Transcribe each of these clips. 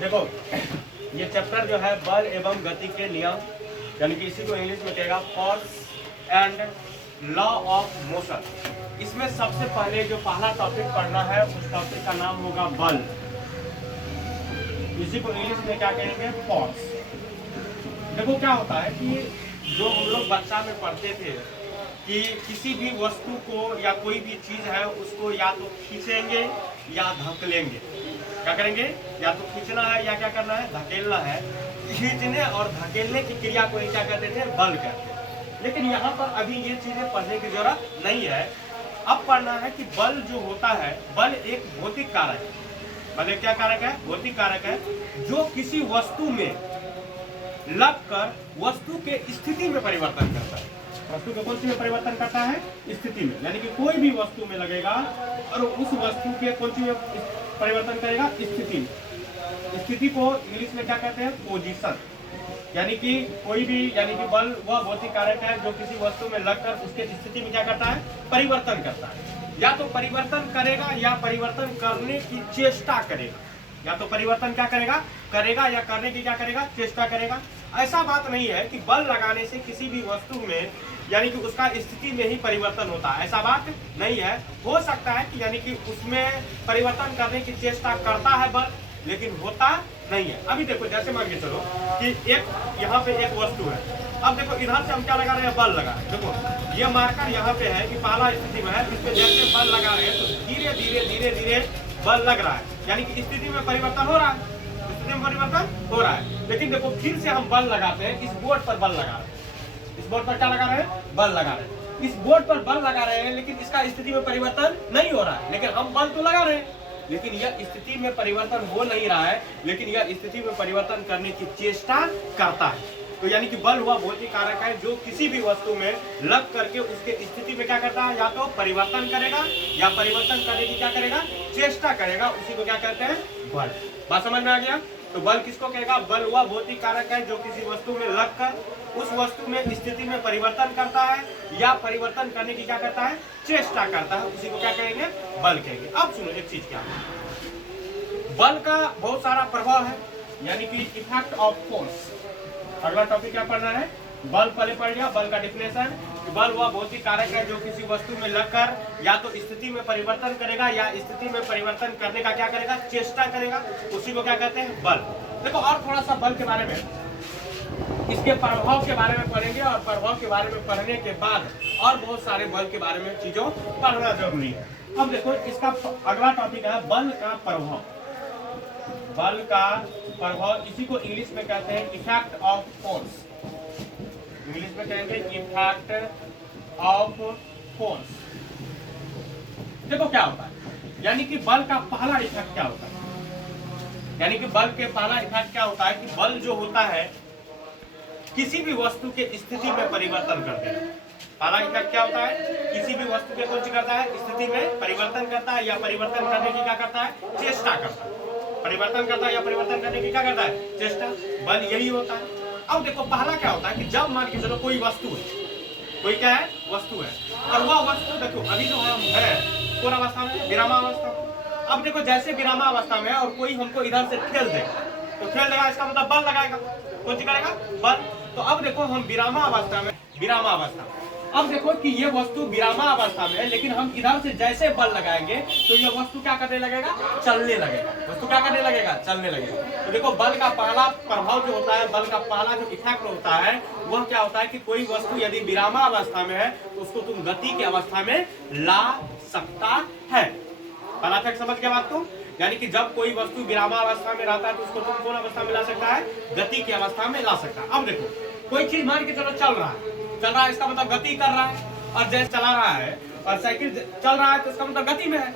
देखो ये चैप्टर जो है बल एवं गति के नियम, यानी कि इसी को इंग्लिश में कहेगा force and law of motion. इसमें सबसे पहले जो पहला टॉपिक पढ़ना है उस टॉपिक का नाम होगा बल। इसी को इंग्लिश में क्या कहेंगे? फोर्स। देखो क्या होता है कि जो हम लोग बच्चा में पढ़ते थे कि किसी भी वस्तु को या कोई भी चीज है उसको या तो खींचेंगे या धकेलेंगे। क्या करेंगे? या तो खींचना है या क्या करना है? धकेलना है। खींचने और धकेलने की क्रिया को क्या कहते थे? बल कहते हैं। लेकिन यहाँ पर अभी ये चीजें पढ़ने की जरूरत नहीं है। अब पढ़ना है कि बल जो होता है, बल एक भौतिक कारक है। बल एक क्या कारक है? भौतिक कारक है, जो किसी वस्तु में लगकर वस्तु के स्थिति में परिवर्तन करता है। वस्तु के कौन सी में परिवर्तन करता है? स्थिति में। यानी कि कोई भी वस्तु में लगेगा और उस वस्तु के कौन सी में परिवर्तन करेगा? स्थिति में। स्थिति को इंग्लिश में क्या कहते हैं? पोजीशन। यानी कि कोई भी, यानी कि बल वह भौतिक कारक है जो किसी वस्तु में लगकर उसके स्थिति में क्या करता है? परिवर्तन करता है। या तो परिवर्तन करेगा या परिवर्तन करने की चेष्टा करेगा। या तो परिवर्तन क्या करेगा या करने की क्या करेगा? चेष्टा करेगा। ऐसा बात नहीं है कि बल लगाने से किसी भी वस्तु में यानी कि उसका स्थिति में ही परिवर्तन होता है, ऐसा बात नहीं है। हो सकता है कि यानी कि उसमें परिवर्तन करने की चेष्टा करता है बल, लेकिन होता नहीं है। अभी देखो जैसे मान के चलो कि एक यहाँ पे एक वस्तु है। अब देखो इधर से हम क्या लगा रहे हैं? बल लगा रहे हैं। देखो ये मार्कर यहाँ पे है कि पहला स्थिति में है, इस पे जैसे बल लगा रहे हैं तो धीरे धीरे धीरे धीरे बल लग रहा है, यानी कि स्थिति में परिवर्तन हो रहा है। स्थिति में परिवर्तन हो रहा है। लेकिन देखो फिर से हम बल लगाते हैं, इस बोर्ड पर बल लगा रहे हैं। इस बोर्ड पर क्या लगा रहे हैं? बल लगा रहे हैं। इस बोर्ड पर बल लगा रहे हैं, लेकिन इसका स्थिति में परिवर्तन नहीं हो रहा है। लेकिन हम बल तो लगा रहे हैं, लेकिन यह स्थिति में परिवर्तन हो नहीं रहा है, लेकिन यह स्थिति में परिवर्तन करने की चेष्टा करता है। तो यानी कि बल हुआ भौतिक कारक है जो किसी भी वस्तु में लग करके उसके स्थिति में क्या करता है? या तो परिवर्तन करेगा या परिवर्तन करने की क्या करेगा? चेष्टा करेगा। उसी को क्या कहते हैं? बल। बात समझ में आ गया? तो बल किसको कहेगा? बल हुआ भौतिक कारक है जो किसी वस्तु में लगकर उस वस्तु में स्थिति में परिवर्तन करता है या परिवर्तन करने की क्या करता है? चेष्टा करता है। उसी को क्या कहेंगे? बल कहेंगे। अब सुनो एक चीज, क्या बल का बहुत सारा प्रभाव है, यानी कि इफेक्ट ऑफ फोर्स। अगला टॉपिक क्या पढ़ना है? बल पहले पढ़ लिया, बल का डिफिनेशन। बल वह भौतिक कारक है जो किसी वस्तु में लगकर या तो स्थिति में परिवर्तन करेगा या स्थिति में परिवर्तन करने का क्या करेगा? चेष्टा करेगा। उसी को क्या कहते हैं? बल। देखो और थोड़ा सा बल के बारे में, इसके प्रभाव के बारे में पढ़ेंगे और प्रभाव के बारे में पढ़ने के बाद और बहुत सारे बल के बारे में चीजों पढ़ना जरूरी है। अब देखो इसका अगला टॉपिक है बल का प्रभाव। बल का प्रभाव, इसी को इंग्लिश में कहते हैं इफेक्ट ऑफ फोर्स। इंग्लिश में कहेंगे इफेक्ट ऑफ फोर्स। देखो क्या होता है, यानी कि बल का पहला इफेक्ट क्या होता है? यानी कि बल के पहला इफेक्ट क्या होता है कि बल जो होता है किसी भी वस्तु के स्थिति में परिवर्तन करते हैं। पहला इफेक्ट क्या होता है? किसी भी वस्तु के कौन सी करता है? स्थिति में परिवर्तन करता है या परिवर्तन करने की क्या करता है? चेष्टा करता है। परिवर्तन करता है या परिवर्तन करने की क्या करता है? चेष्टा। बल यही होता है। अब देखो पहला क्या होता है कि जब मान के चलो कोई वस्तु है, कोई क्या है? वस्तु है, और वह वस्तु देखो अभी जो हम है कौन अवस्था में? विरामावस्था। अब देखो जैसे विरामावस्था में है और कोई हमको इधर से ठेल दे तो ठेल देगा, इसका मतलब बल लगाएगा। कौन सी करेगा? बल। तो अब देखो हम विरामावस्था में, विरामावस्था, अब देखो कि ये वस्तु विरामावस्था में है, लेकिन हम इधर से जैसे बल लगाएंगे तो ये वस्तु क्या करने लगेगा? चलने लगेगा। वस्तु क्या करने लगेगा? चलने लगेगा। तो देखो बल का पहला प्रभाव जो होता है, बल का पहला जो इफेक्ट होता है वह क्या होता है कि कोई वस्तु यदि विरामावस्था में है तो उसको तुम गति की अवस्था में ला सकता है। पहला इफेक्ट समझ के बात को, यानी कि जब कोई वस्तु विरामावस्था में रहता है तो उसको तुम कौन अवस्था में ला सकता है? गति की अवस्था में ला सकता है। अब देखो कोई चीज मान के चलो चल रहा है, इसका मतलब गति कर रहा है, और जैसे चला रहा है और साइकिल चल रहा है तो इसका मतलब गति में है।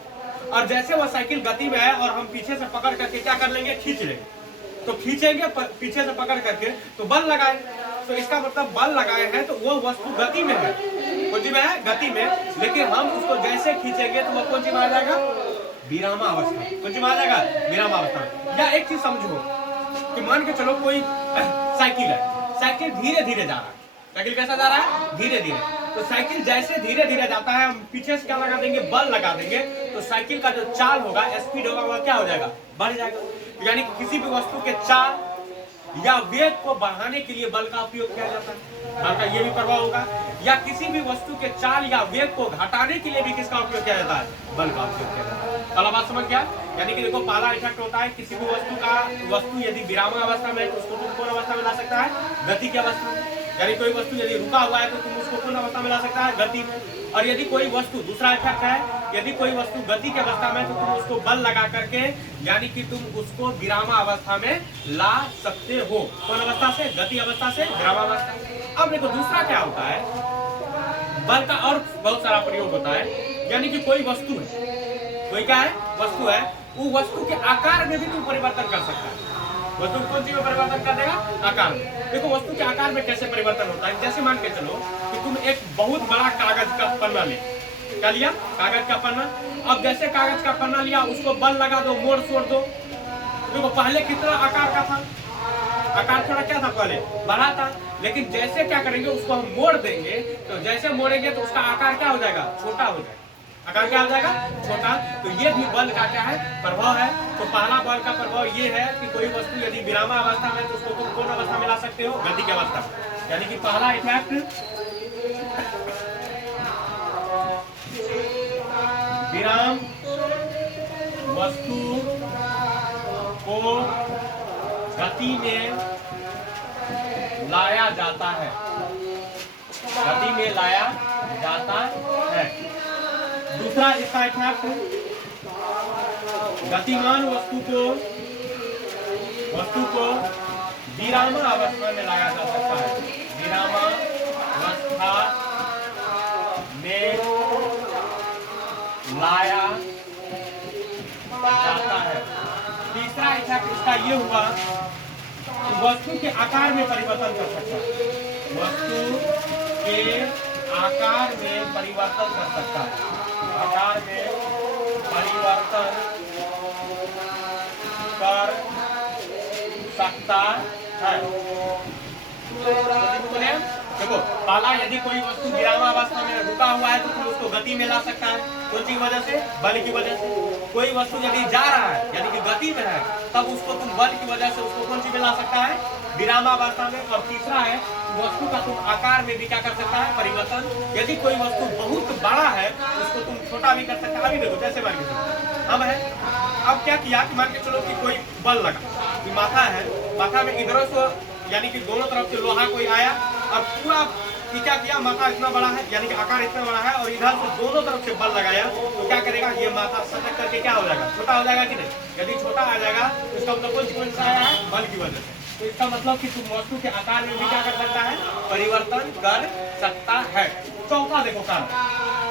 और जैसे वो साइकिल गति में है और हम पीछे से पकड़ करके क्या कर लेंगे? खींच लेंगे। तो खींचेंगे पीछे से पकड़ करके तो बल लगाए, तो इसका मतलब बल लगाए हैं तो वो वस्तु गति में है। कौन सी में है? गति में। लेकिन हम उसको जैसे खींचेंगे तो वो कौन सी में आ जाएगा? विरामावस्था। कौन सी में आ जाएगा? विरामावस्था। या एक चीज समझो कि मान के चलो कोई साइकिल है, साइकिल धीरे धीरे जा रहा है। साइकिल कैसा जा रहा है? धीरे धीरे। तो साइकिल जैसे धीरे धीरे जाता है, हम पीछे से क्या लगा देंगे? बल लगा देंगे। तो साइकिल का जो चाल होगा, स्पीड होगा, वह क्या हो जाएगा? बढ़ जाएगा। यानी कि किसी भी वस्तु के चाल या वेग को बढ़ाने के लिए बल का उपयोग किया जाता है, बल का ये भी प्रभाव होगा। या किसी भी वस्तु के चाल या वेग को घटाने के लिए भी किसका उपयोग किया जाता है, बल का उपयोग किया जाता है। पहला बात समझ गया? यानी कि देखो पहला इफेक्ट होता है किसी भी वस्तु यदि विरामावस्था में है तो उसको तुम कौन अवस्था में ला सकता है, गति की अवस्था में। यानी कोई वस्तु यदि रुका हुआ है तो तुम उसको कौन अवस्था में ला सकता है, गति में। और यदि कोई वस्तु, दूसरा इफेक्ट है, यदि कोई वस्तु गति की अवस्था में तो तुम उसको बल लगा करके यानी कि तुम उसको विरामावस्था में ला सकते हो। कौन अवस्था से, गति अवस्था से विरामावस्था। अब देखो दूसरा क्या होता है, बल का और बहुत सारा प्रयोग होता है। यानी कि कोई वस्तु है, कोई क्या है, वस्तु है, वो वस्तु के आकार में भी तुम परिवर्तन कर सकता है। वस्तु कौन चीज में परिवर्तन कर देगा, आकार में। देखो वस्तु के आकार में कैसे परिवर्तन होता है, जैसे मान के चलो कि तुम एक बहुत बड़ा कागज का पन्ना ले, क्या लिया, कागज का पन्ना। अब जैसे कागज का पन्ना लिया, उसको बल लगा दो, मोड़ छोड़ दो। देखो पहले कितना आकार का था, आकार थोड़ा क्या था, पहले बड़ा था, लेकिन जैसे क्या करेंगे उसको हम मोड़ देंगे, तो जैसे मोड़ेंगे तो उसका आकार क्या हो जाएगा, छोटा हो जाएगा। आकार क्या हो जाएगा, छोटा। तो ये भी बल का क्या है, प्रभाव है। तो पहला बल का प्रभाव ये है कि कोई वस्तु यदि विरामावस्था में तो उसको तुम कौन अवस्था में ला सकते हो, गति की अवस्था में। यानी कि पहला इफेक्ट विराम वस्तु को गति में लाया जाता है, गति में लाया जाता है। दूसरा इसका इफेक्ट, गतिमान वस्तु को विरामावस्था में लाया जा सकता है, विरामावस्था में लाया जाता है। तीसरा इफेक्ट इसका ये हुआ कि वस्तु के आकार में परिवर्तन कर सकता है, वस्तु के आकार में परिवर्तन कर सकता है, आकार में परिवर्तन कर सकता है। देखो पहला, यदि कोई वस्तु विरामावस्था में रुका हुआ है तो तुम उसको गति में ला सकता है, कौन सी वजह से, बल की वजह से। कोई वस्तु यदि जा रहा है यानी कि गति में है, तब उसको तुम बल की वजह से उसको कौन सी में ला सकता है, विरामावस्था में। और तीसरा है वस्तु का तुम आकार में भी क्या कर सकता है, परिवर्तन। यदि कोई वस्तु बहुत बड़ा है उसको तुम छोटा भी कर सकता है। अभी देखो जैसे मान के चलो अब है, अब क्या किया कि मान के चलो कि कोई बल लगा, कि माथा है, माथा में इधरों से यानी कि दोनों तरफ से लोहा कोई आया और पूरा क्या किया, माथा इतना बड़ा है यानी कि आकार इतना बड़ा है और इधर से दोनों तरफ से बल लगाया, तो क्या करेगा, ये माथा सटक करके क्या हो जाएगा, छोटा हो जाएगा कि नहीं। यदि छोटा आ जाएगा तो इसका मतलब कौन सा आया है, बल की वजह से। तो इसका मतलब कि तुम वस्तु के आकार में भी क्या कर सकता है, परिवर्तन कर सकता है। चौथा देखो कारण,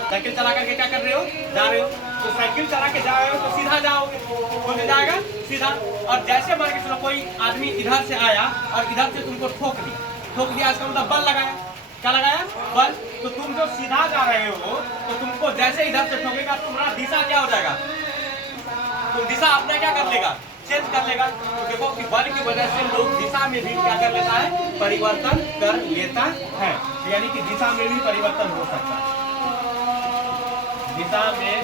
साइकिल चला करके क्या कर रहे हो, जा रहे हो, तो साइकिल चला के जा रहे हो तो सीधा जाओगे, कौन जाएगा, सीधा। और जैसे मान के चलो कोई आदमी इधर से आया और इधर से तुमको ठोक दिया, इसका मतलब बल लगाया, क्या लगाया, बल। तो तुम जो सीधा जा रहे हो तो तुमको जैसे इधर से ठोकेगा तुम्हारा दिशा क्या हो जाएगा, तो दिशा अपना क्या कर लेगा, चेंज कर लेगा। तो देखो कि बल की वजह से लोग दिशा में भी क्या कर लेता है, परिवर्तन कर लेता है। यानी कि दिशा में भी परिवर्तन हो सकता है, दिशा में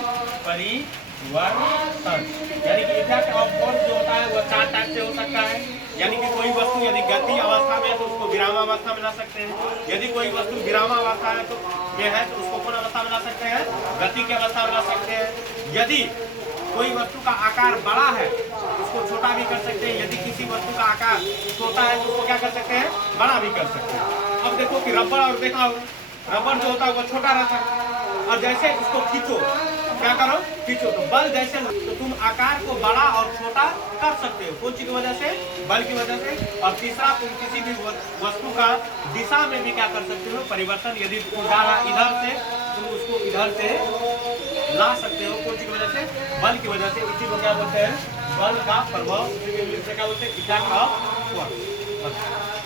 परिवर्तन। यानी कि इफेक्ट ऑफ फोर्स जो होता है वो 4 टाइप से हो सकता है। यानी कि कोई वस्तु यदि गति अवस्था में है तो उसको विरामावस्था में ला सकते हैं। यदि कोई वस्तु विरामावस्था है तो उसको कौन अवस्था में ला सकते हैं, गति की अवस्था में ला सकते हैं। यदि कोई वस्तु का आकार बड़ा है उसको छोटा भी कर सकते हैं, यदि किसी वस्तु का आकार छोटा है तो उसको क्या कर सकते हैं, बड़ा भी कर सकते हैं। अब देखो कि रबर, और देखा हो रबर जो होता है वो छोटा रहता है और जैसे उसको खींचो, क्या करो, खींचो, तो बल जैसे, तो तुम आकार को बड़ा और छोटा कर सकते हो, कौन चीज की वजह से, बल की वजह से। और तीसरा, तुम किसी भी वस्तु का दिशा में भी क्या कर सकते हो, परिवर्तन। यदि जा रहा इधर से तुम उसको इधर से ला सकते हो, कौन सी की वजह से, बल की वजह से। इसी को क्या बोलते हैं, बल का प्रभाव, इंग्लिश में क्या बोलते हैं, इफेक्ट ऑफ फोर्स।